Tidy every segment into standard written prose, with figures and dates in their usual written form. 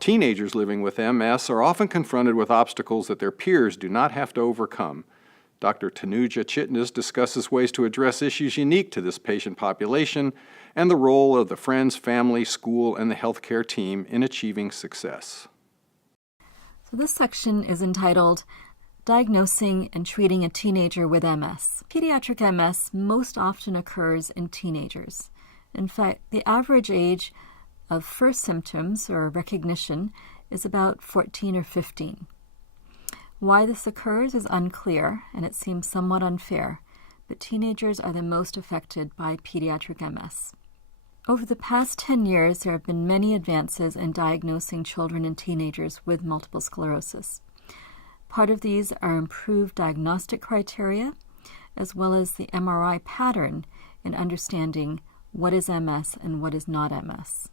Teenagers living with MS are often confronted with obstacles that their peers do not have to overcome. Dr. Tanuja Chitnis discusses ways to address issues unique to this patient population and the role of the friends, family, school, and the healthcare team in achieving success. So this section is entitled Diagnosing and Treating a Teenager with MS. Pediatric MS most often occurs in teenagers. In fact, the average age of first symptoms or recognition is about 14 or 15. Why this occurs is unclear, and it seems somewhat unfair, but teenagers are the most affected by pediatric MS. Over the past 10 years, there have been many advances in diagnosing children and teenagers with multiple sclerosis. Part of these are improved diagnostic criteria, as well as the MRI pattern in understanding what is MS and what is not MS.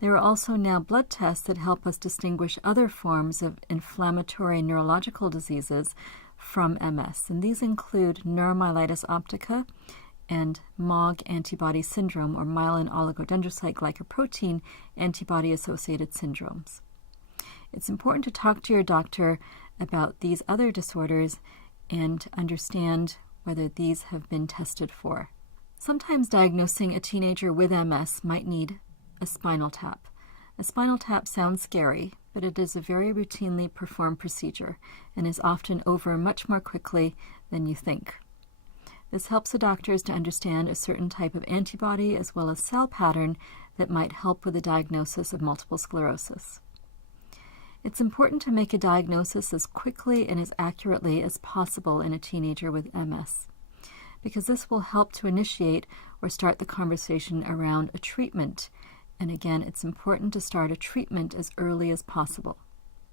There are also now blood tests that help us distinguish other forms of inflammatory neurological diseases from MS, and these include neuromyelitis optica and MOG antibody syndrome, or myelin oligodendrocyte glycoprotein antibody-associated syndromes. It's important to talk to your doctor about these other disorders and understand whether these have been tested for. Sometimes diagnosing a teenager with MS might need a spinal tap. A spinal tap sounds scary, but it is a very routinely performed procedure and is often over much more quickly than you think. This helps the doctors to understand a certain type of antibody as well as cell pattern that might help with the diagnosis of multiple sclerosis. It's important to make a diagnosis as quickly and as accurately as possible in a teenager with MS, because this will help to initiate or start the conversation around a treatment. And again, it's important to start a treatment as early as possible.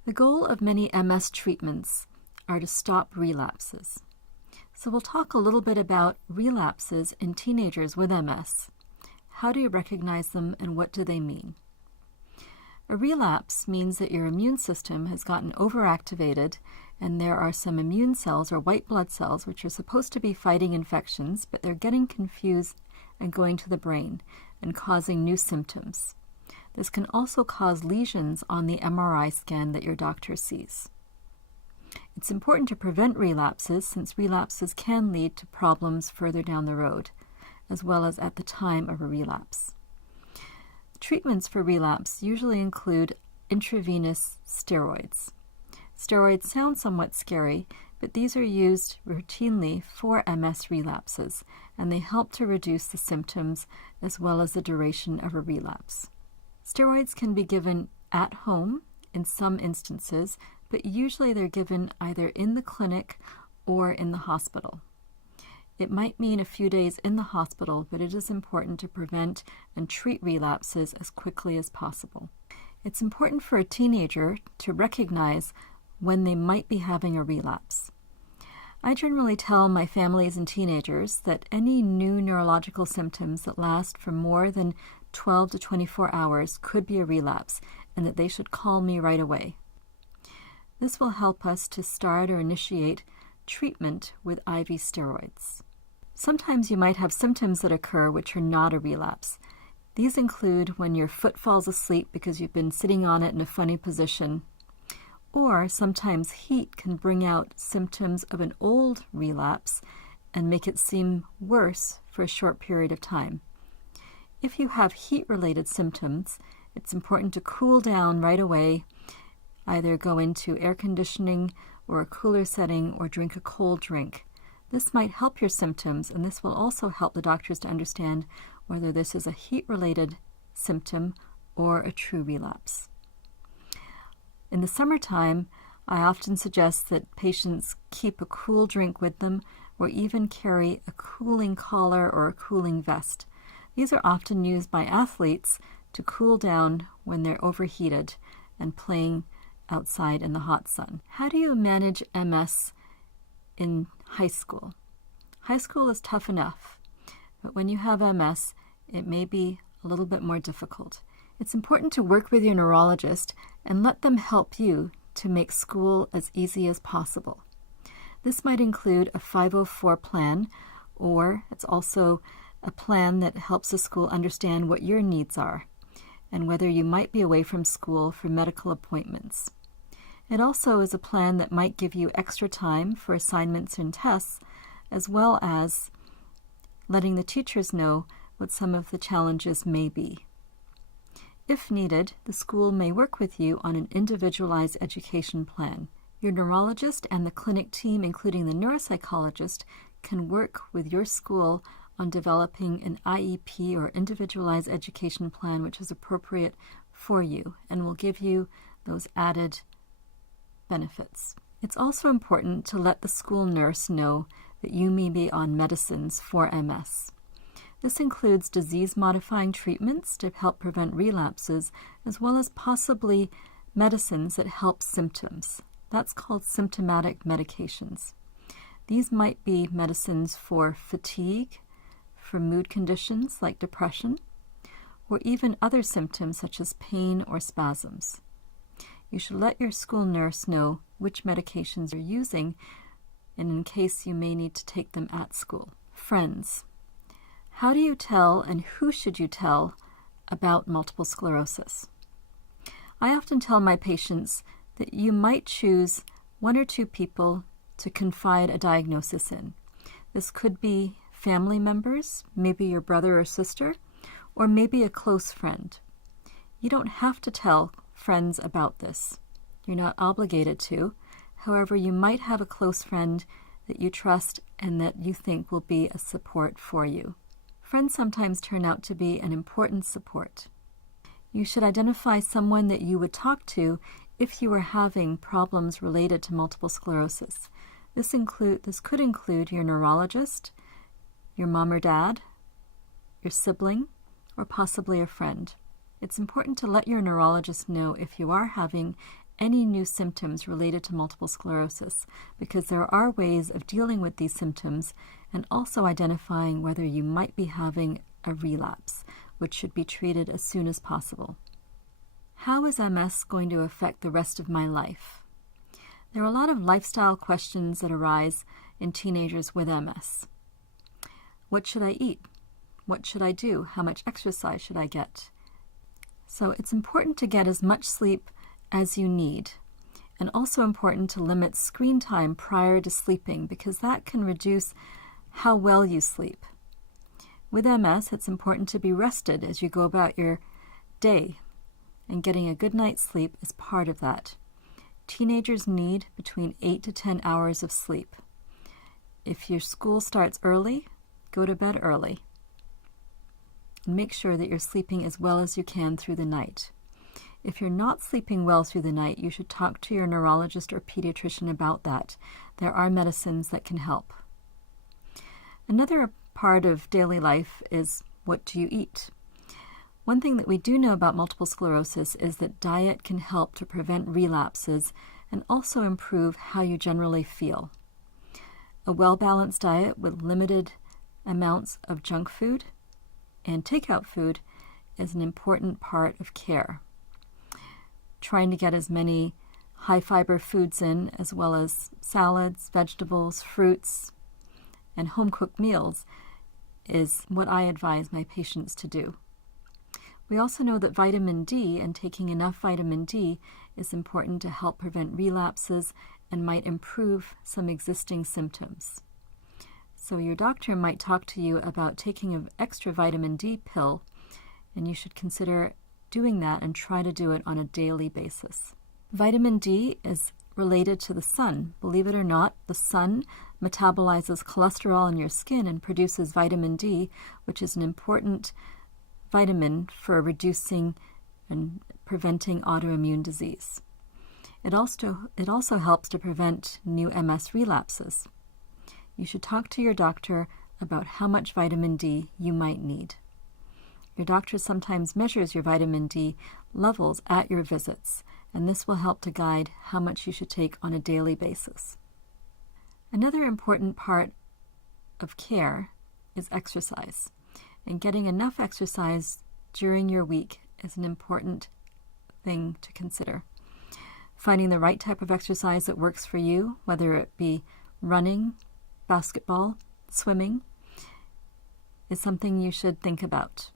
The goal of many MS treatments are to stop relapses. So we'll talk a little bit about relapses in teenagers with MS. How do you recognize them and what do they mean? A relapse means that your immune system has gotten overactivated and there are some immune cells or white blood cells which are supposed to be fighting infections, but they're getting confused and going to the brain and causing new symptoms. This can also cause lesions on the MRI scan that your doctor sees. It's important to prevent relapses since relapses can lead to problems further down the road, as well as at the time of a relapse. Treatments for relapse usually include intravenous steroids. Steroids sound somewhat scary, but these are used routinely for MS relapses, and they help to reduce the symptoms as well as the duration of a relapse. Steroids can be given at home in some instances, but usually they're given either in the clinic or in the hospital. It might mean a few days in the hospital, but it is important to prevent and treat relapses as quickly as possible. It's important for a teenager to recognize when they might be having a relapse. I generally tell my families and teenagers that any new neurological symptoms that last for more than 12 to 24 hours could be a relapse and that they should call me right away. This will help us to start or initiate treatment with IV steroids. Sometimes you might have symptoms that occur which are not a relapse. These include when your foot falls asleep because you've been sitting on it in a funny position, or sometimes heat can bring out symptoms of an old relapse and make it seem worse for a short period of time. If you have heat-related symptoms, it's important to cool down right away, either go into air conditioning or a cooler setting or drink a cold drink. This might help your symptoms, and this will also help the doctors to understand whether this is a heat-related symptom or a true relapse. In the summertime, I often suggest that patients keep a cool drink with them or even carry a cooling collar or a cooling vest. These are often used by athletes to cool down when they're overheated and playing outside in the hot sun. How do you manage MS in high school? High school is tough enough, but when you have MS, it may be a little bit more difficult. It's important to work with your neurologist and let them help you to make school as easy as possible. This might include a 504 plan, or it's also a plan that helps the school understand what your needs are. and whether you might be away from school for medical appointments. It also is a plan that might give you extra time for assignments and tests, as well as letting the teachers know what some of the challenges may be. If needed, the school may work with you on an individualized education plan. Your neurologist and the clinic team, including the neuropsychologist, can work with your school on developing an IEP or individualized education plan which is appropriate for you and will give you those added benefits. It's also important to let the school nurse know that you may be on medicines for MS. This includes disease-modifying treatments to help prevent relapses, as well as possibly medicines that help symptoms. That's called symptomatic medications. These might be medicines for fatigue, for mood conditions like depression, or even other symptoms such as pain or spasms. You should let your school nurse know which medications you're using, and in case you may need to take them at school. Friends. How do you tell and who should you tell about multiple sclerosis? I often tell my patients that you might choose one or two people to confide a diagnosis in. This could be family members, maybe your brother or sister, or maybe a close friend. You don't have to tell friends about this. You're not obligated to. However, you might have a close friend that you trust and that you think will be a support for you. Friends sometimes turn out to be an important support. You should identify someone that you would talk to if you were having problems related to multiple sclerosis. This could include your neurologist, your mom or dad, your sibling, or possibly a friend. It's important to let your neurologist know if you are having any new symptoms related to multiple sclerosis, because there are ways of dealing with these symptoms and also identifying whether you might be having a relapse, which should be treated as soon as possible. How is MS going to affect the rest of my life? There are a lot of lifestyle questions that arise in teenagers with MS. What should I eat? What should I do? How much exercise should I get? So it's important to get as much sleep as you need, and also important to limit screen time prior to sleeping, because that can reduce how well you sleep. With MS, it's important to be rested as you go about your day, and getting a good night's sleep is part of that. Teenagers need between 8 to 10 hours of sleep. If your school starts early, go to bed early. And make sure that you're sleeping as well as you can through the night. If you're not sleeping well through the night, you should talk to your neurologist or pediatrician about that. There are medicines that can help. Another part of daily life is, what do you eat? One thing that we do know about multiple sclerosis is that diet can help to prevent relapses and also improve how you generally feel. A well-balanced diet with limited amounts of junk food and takeout food is an important part of care. Trying to get as many high-fiber foods in, as well as salads, vegetables, fruits, and home-cooked meals is what I advise my patients to do. We also know that vitamin D and taking enough vitamin D is important to help prevent relapses and might improve some existing symptoms. So your doctor might talk to you about taking an extra vitamin D pill, and you should consider doing that and try to do it on a daily basis. Vitamin D is related to the sun. Believe it or not, the sun metabolizes cholesterol in your skin and produces vitamin D, which is an important vitamin for reducing and preventing autoimmune disease. It also helps to prevent new MS relapses. You should talk to your doctor about how much vitamin D you might need. Your doctor sometimes measures your vitamin D levels at your visits, and this will help to guide how much you should take on a daily basis. Another important part of care is exercise, and getting enough exercise during your week is an important thing to consider. Finding the right type of exercise that works for you, whether it be running, basketball, swimming, is something you should think about.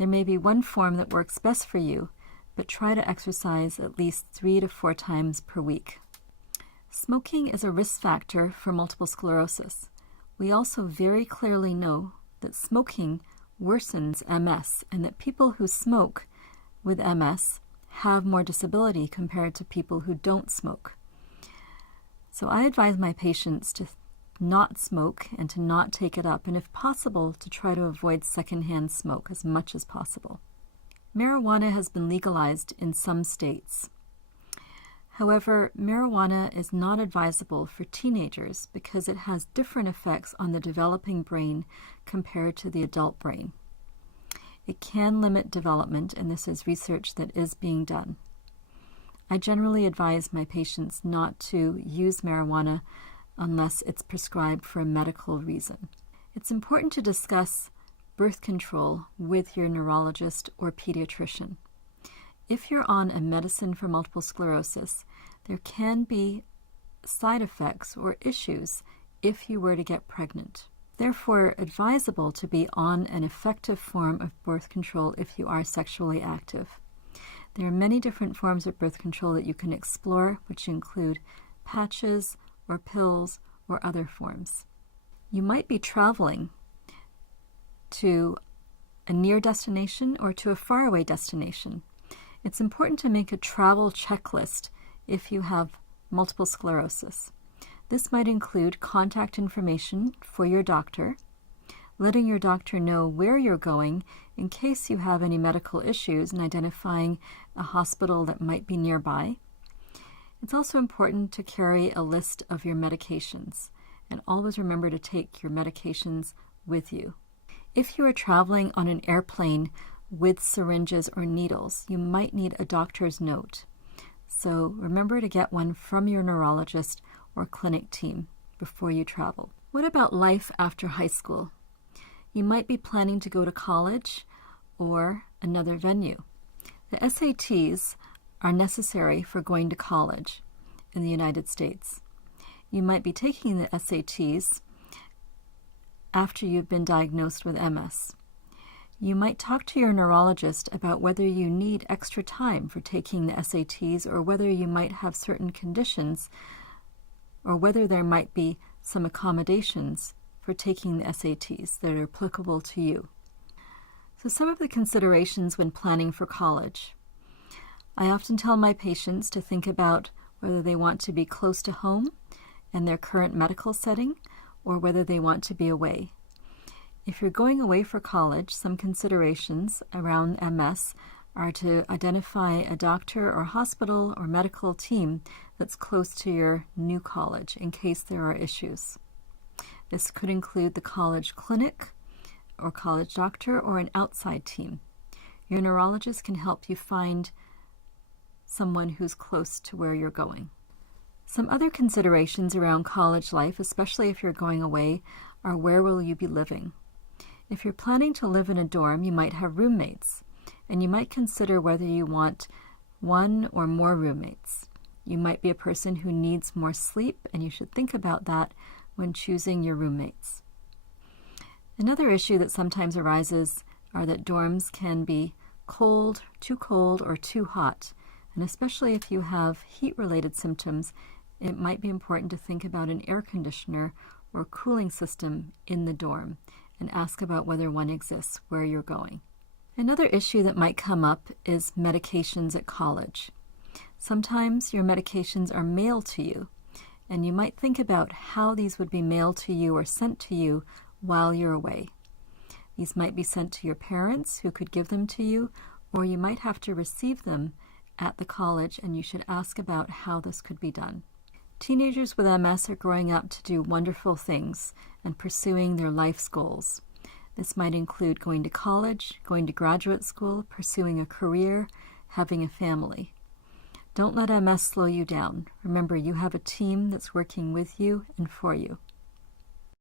There may be one form that works best for you, but try to exercise at least 3 to 4 times per week. Smoking is a risk factor for multiple sclerosis. We also very clearly know that smoking worsens MS and that people who smoke with MS have more disability compared to people who don't smoke. So I advise my patients to not smoke and to not take it up, and if possible, to try to avoid secondhand smoke as much as possible. Marijuana has been legalized in some states. However, marijuana is not advisable for teenagers because it has different effects on the developing brain compared to the adult brain. It can limit development, and this is research that is being done. I generally advise my patients not to use marijuana unless it's prescribed for a medical reason. It's important to discuss birth control with your neurologist or pediatrician. If you're on a medicine for multiple sclerosis, there can be side effects or issues if you were to get pregnant. Therefore, advisable to be on an effective form of birth control if you are sexually active. There are many different forms of birth control that you can explore, which include patches or pills or other forms. You might be traveling to a near destination or to a faraway destination. It's important to make a travel checklist if you have multiple sclerosis. This might include contact information for your doctor, letting your doctor know where you're going in case you have any medical issues, and identifying a hospital that might be nearby. It's also important to carry a list of your medications, and always remember to take your medications with you. If you are traveling on an airplane with syringes or needles, you might need a doctor's note. So remember to get one from your neurologist or clinic team before you travel. What about life after high school? You might be planning to go to college or another venue. The SATs are necessary for going to college in the United States. You might be taking the SATs after you've been diagnosed with MS. You might talk to your neurologist about whether you need extra time for taking the SATs, or whether you might have certain conditions, or whether there might be some accommodations for taking the SATs that are applicable to you. So some of the considerations when planning for college. I often tell my patients to think about whether they want to be close to home and their current medical setting, or whether they want to be away. If you're going away for college, some considerations around MS are to identify a doctor or hospital or medical team that's close to your new college in case there are issues. This could include the college clinic or college doctor or an outside team. Your neurologist can help you find someone who's close to where you're going. Some other considerations around college life, especially if you're going away, are where will you be living? If you're planning to live in a dorm, you might have roommates, and you might consider whether you want one or more roommates. You might be a person who needs more sleep, and you should think about that when choosing your roommates. Another issue that sometimes arises are that dorms can be cold, or too hot, and especially if you have heat-related symptoms, it might be important to think about an air conditioner or cooling system in the dorm and ask about whether one exists where you're going. Another issue that might come up is medications at college. Sometimes your medications are mailed to you, and you might think about how these would be mailed to you or sent to you while you're away. These might be sent to your parents, who could give them to you, or you might have to receive them at the college, and you should ask about how this could be done. Teenagers with MS are growing up to do wonderful things and pursuing their life's goals. This might include going to college, going to graduate school, pursuing a career, having a family. Don't let MS slow you down. Remember, you have a team that's working with you and for you.